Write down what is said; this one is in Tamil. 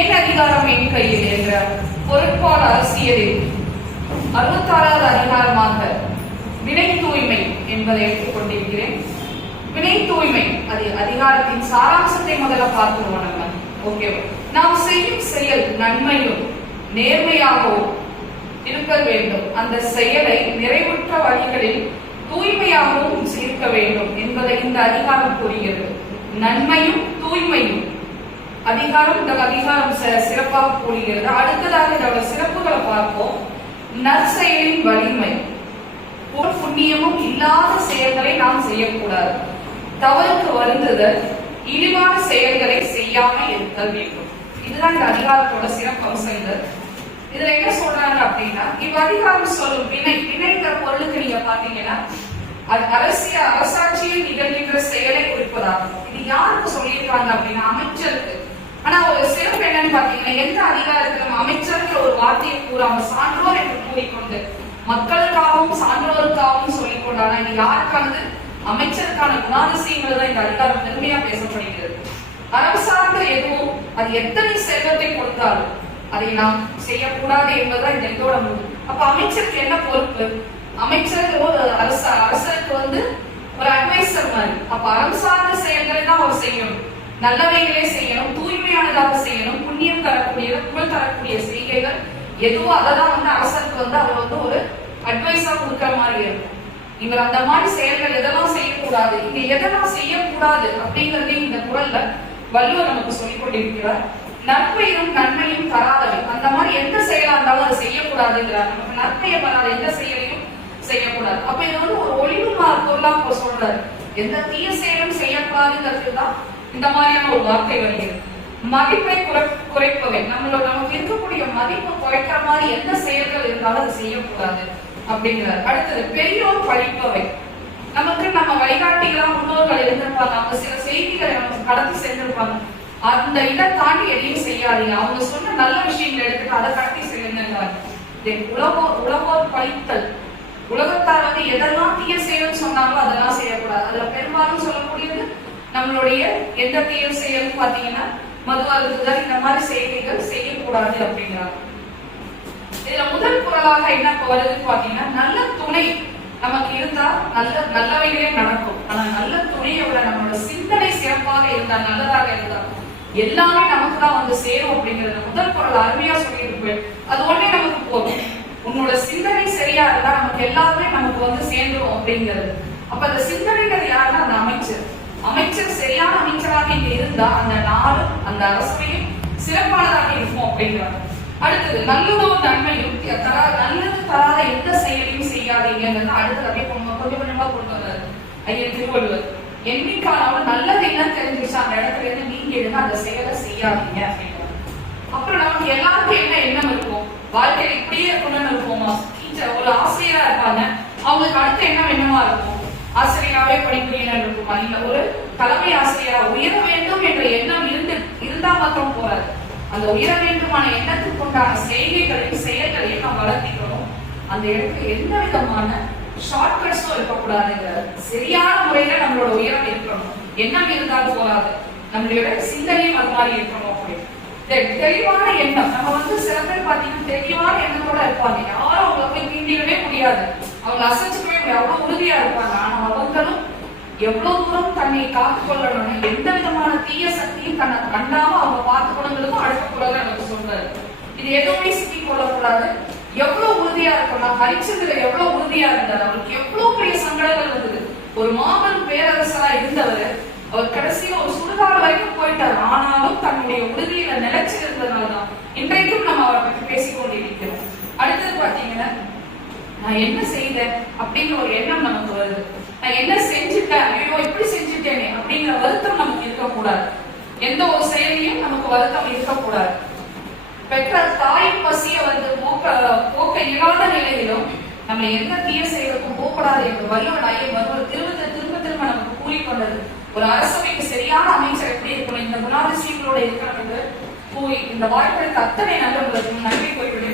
என் அதிகாரம் என் கையில் என்ற பொருட்பால் அரசியலில் 66வது அதிகாரமாக வினை தூய்மை என்பதை எடுத்துக்கொண்டிருக்கிறேன். வினை தூய்மை அது அதிகாரத்தின் சாராம்சத்தை முதல்ல பார்த்துருவோம். நம்ம ஓகே, நாம் செய்யும் செயல் நன்மையும் நேர்மையாகவும் இருக்க வேண்டும். அந்த செயலை நிறைவுற்ற வழிகளில் தூய்மையாகவும் இருக்க வேண்டும் என்பதை இந்த அதிகாரம் கூறுகிறது. நன்மையும் தூய்மையும் இந்த அதிகாரம் சிறப்பாக கூறுகிறது. அடுத்ததாக இதோட சிறப்புகளை பார்ப்போம். நற்செயலின் வலிமை. புண்ணியமும் இல்லாத செயல்களை நாம் செய்யக்கூடாது. தவறுக்கு வருந்துதல், இழிவான செயல்களை செய்யாமல் இருத்தல் வேண்டும். இதுதான் இந்த அதிகாரத்தோட சிறப்பு அம்சங்கள். இதுல என்ன சொல்றாங்க அப்படின்னா, இவ்வதிகாரம் சொல்லும் வினைங்கிற பொருளுக்கு நீங்க பாத்தீங்கன்னா அது அரசாட்சியில் நிகழ்கின்ற செயலை குறிப்பதாகும். இது யாருக்கு சொல்லியிருக்காங்க அப்படின்னா அமைச்சருக்கு. ஆனா ஒரு சிறப்பு என்னன்னு பாத்தீங்கன்னா, எந்த அதிகாரத்திலும் அமைச்சருக்கு ஒரு வார்த்தையை கூறாம சான்றோர் என்று கூறிக்கொண்டு மக்களுக்காகவும் சான்றோருக்காகவும் சொல்லிக் கொண்டாங்க. இது யாருக்கானது? அமைச்சருக்கான குணாதிசயங்கள் தான் இந்த அதிகாரம் பெருமையா பேசப்படுகிறது. அறம் சார்ந்த எதுவும் அது எத்தனை செல்வத்தை கொடுத்தாலும் அதை நாம் செய்யக்கூடாது என்பதுதான் இந்த இதோட முடிவு. அப்ப அமைச்சருக்கு என்ன பொறுப்பு? அமைச்சர் அரசருக்கு ஒரு அட்வைசர் மாதிரி. அப்ப அறம் சார்ந்த செயல்களை தான் அவர் செய்யணும். நல்லவைகளே செய்யணும், தூய்மையானதாக செய்யணும், புண்ணியம் தரக்கூடிய புகழ் தரக்கூடிய செய்கைகள் எதுவோ அதைதான் அரசருக்கு அவர் ஒரு அட்வைஸா கொடுக்கிற மாதிரி இருக்கும். இவர் அந்த மாதிரி செயல்கள் எதெல்லாம் செய்யக்கூடாது, இங்க எதெல்லாம் செய்யக்கூடாது அப்படிங்கறதையும் இந்த குறள்ல வள்ளுவர் நமக்கு சொல்லிக் கொண்டிருக்கிறார். நற்பெயரும் நன்மையும் தராதவை. அந்த மாதிரி எந்த செயலா இருந்தாலும் அதை செய்யக்கூடாதுங்கிறார். நமக்கு நற்பெயர் வராத எந்த செயலையும் செய்யக்கூடாது. அப்ப இது ஒரு ஒளிவு பொருளா சொல்றாரு. எந்த தீய செயலும் செய்யக்கூடாதுங்கிறது தான் இந்த மாதிரியான ஒரு வார்த்தை வருகிறது. மதிப்பை குறைப்பவை. நமக்கு இருக்கக்கூடிய மதிப்பு குறைக்கிற மாதிரி எந்த செயல்கள் இருந்தாலும் அதை செய்யக்கூடாது அப்படிங்கிறார். அடுத்தது பெரியோர் படிப்பவை. நமக்கு நம்ம வழிகாட்டிகளா முன்னோர்கள் இருந்திருப்பாங்க. அவங்க சில செய்திகளை நமக்கு கடத்தி சென்றிருப்பாங்க. அந்த இதை தாண்டி எதையும் செய்யாதீங்க. அவங்க சொன்ன நல்ல விஷயங்களை எடுத்துட்டு அதை கடத்தி செய்யுங்க. உலகோர் பழித்தல். உலகத்தார் எதெல்லாம் தீய செயல் சொன்னாங்களோ அதெல்லாம் செய்யக்கூடாது. அதுல பெரும்பாலும் சொல்லக்கூடியது நம்மளுடைய எந்த தீய செயல் பாத்தீங்கன்னா மது அருந்துதல், இந்த மாதிரி செய்திகள் செய்யக்கூடாது அப்படிங்கிறாங்க. இதுல முதல் குறளாக என்ன வருதுன்னு பாத்தீங்கன்னா, நல்ல துணை நமக்கு இருந்தா நல்லவைகளே நடக்கும். ஆனா நல்ல துணையை விட நம்மளோட சிந்தனை சிறப்பாக இருந்தா, நல்லதாக இருந்தா எல்லாமே நமக்கு தான் சேரும் அப்படிங்கறது முதல் குறள் அருமையா சொல்லியிருப்பேன். அது ஒண்ணே நமக்கு போதும். உன்னோட சிந்தனை சரியா இருந்தா நமக்கு எல்லாமே நமக்கு சேர்ந்துடும் அப்படிங்கிறது. அப்ப அந்த சிந்தனைகள் யாருன்னா அந்த அமைச்சர் சரியான அமைச்சராக இங்க இருந்தா அந்த நாடும் அந்த அரசையும் சிறப்பானதாக இருக்கும் அப்படிங்கிறாங்க. அடுத்தது நல்லதோர் நன்மையும் நல்லது தராத எந்த செயலையும் செய்யாதீங்கிறது அடுத்தது கொஞ்சம் கொஞ்சமா கொண்டு வர்றாரு ஐயன் திருவள்ளுவர். என்னைக்கானாலும் நல்லது என்ன தெரிஞ்சிச்சு அந்த இடத்துல இருந்து நீங்க எடுங்க, அந்த செயலை செய்யாதீங்க அப்படிங்கிறாங்க. அப்புறம் நமக்கு எல்லாருக்கும் என்ன எண்ணம் இருக்கும்? வாழ்க்கையில இப்படியே இருக்கணும்னு இருப்போமா? ஒரு ஆசிரியரா இருப்பாங்க, அவங்களுக்கு அடுத்த எண்ணம் என்னவா இருக்கும்? ஆசிரியராகவே படிக்கிறீங்கன்னு இருக்குமா? இல்ல ஒரு தலைமை ஆசிரியரா உயர வேண்டும் என்ற எண்ணம் இருந்தா மாத்திரம் போறாரு. அந்த உயர வேண்டுமான எண்ணத்துக்கு உண்டான செய்கைகளையும் செயல்களையும் நாம் வளர்த்திக்கணும். அந்த இடத்துல எந்த விதமான ஷார்ட்கட்ஸும் இருக்கக்கூடாதுங்கிறது. சரியான முறையில நம்மளோட உயரம் இருக்கணும். எண்ணம் இருந்தாலும் போராது, நம்மளோட சிந்தனையும் அது மாதிரி இருக்கணும். அப்படின்னு தெளிவான எண்ணம். நம்ம சில பேர் பாத்தீங்கன்னா தெளிவான எண்ணத்தோட இருப்பாங்க. யாரும் அவங்களை போய் தீண்டிடவே முடியாது, அவங்க அசைச்சுக்கவே முடியாது, அவ்வளவு உறுதியா இருப்பாங்க. ஆனா அவங்களும் எவ்வளவு தூரம் தன்னை காத்துக் கொள்ளணும்னு எந்த விதமான தீய சக்தியும் தன்னை கண்டாம அவங்க பார்த்துக்கணுங்களுக்கும் அடுத்த குரல் எனக்கு சொல்றாரு. இது எதுவுமே சிக்கி கொள்ளக்கூடாது. எவ்வளவு உறுதியா இருக்கணும். ஹரிச்சந்திரன் எவ்வளவு உறுதியா இருந்தார். அவருக்கு எவ்வளவு பெரிய சங்கடங்கள் வந்தது. ஒரு மாபெரும் பேரரசரா இருந்தவர் அவர் கடைசியில ஒரு சுடுகாடு வரைக்கும் போயிட்டார். ஆனாலும் தன்னுடைய உறுதியில நிலைச்சு இருந்ததுனாலதான் இன்றைக்கும் நம்ம அவரை பற்றி பேசிக்கொண்டிருக்கிறோம். அடுத்தது பாத்தீங்கன்னா, நான் என்ன செய்தேன் அப்படிங்கிற ஒரு எண்ணம் நமக்கு வருது. நான் என்ன செஞ்சுட்டேன், ஐயோ இப்படி செஞ்சுட்டேனே அப்படிங்கிற வருத்தம் நமக்கு இருக்கக்கூடாது. எந்த ஒரு செயலையும் நமக்கு வருத்தம் இருக்கக்கூடாது. பெற்ற தாயின் பசிய போக்க இயலாத நிலையிலும் நம்ம எந்த தீய செயலுக்கும் போகக்கூடாது என்று வள்ளுவர் ஐயன் வருவது திரும்ப நமக்கு கூறிக்கொண்டது. ஒரு அரசவைக்கு சரியான அமைச்சர் எப்படி இருக்கணும், இந்த குணாதிசயங்களோட இருக்கணும் என்று கூறி இந்த வாழ்க்கைக்கு அத்தனை நல்ல நன்றி போய்விடுகிறேன்.